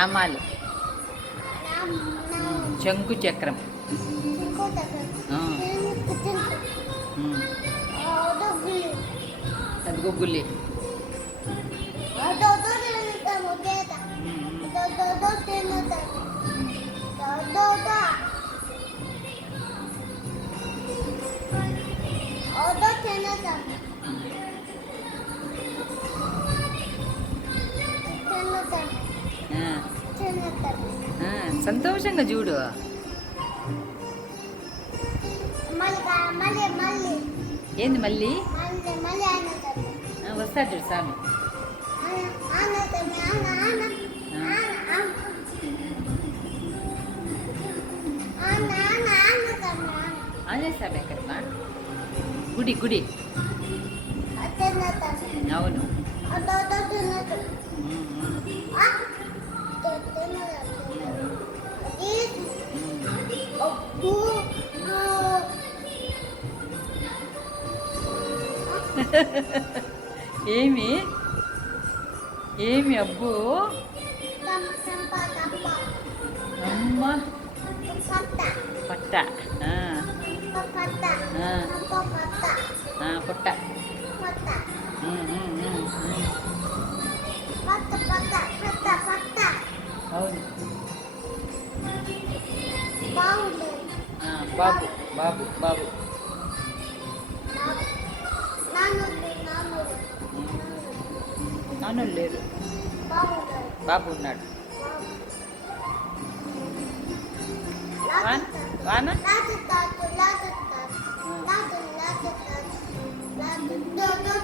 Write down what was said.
నామాలు. శంకు చక్రం. అదిగో గుల్లి. సంతోషంగా చూడు. ఏంది మళ్ళీ వస్తాడు చూడు స్వామి. ఆంజనేయ స్వామి ఎక్కడమ్మా? గుడి గుడి. అవును. ఏమి ఏమి అబ్బు అమ్మ పట్ట పుట్ట. అవును. బాబు బాబు బాబు. నాన్న లేరు, బాబు ఉన్నాడు. వాన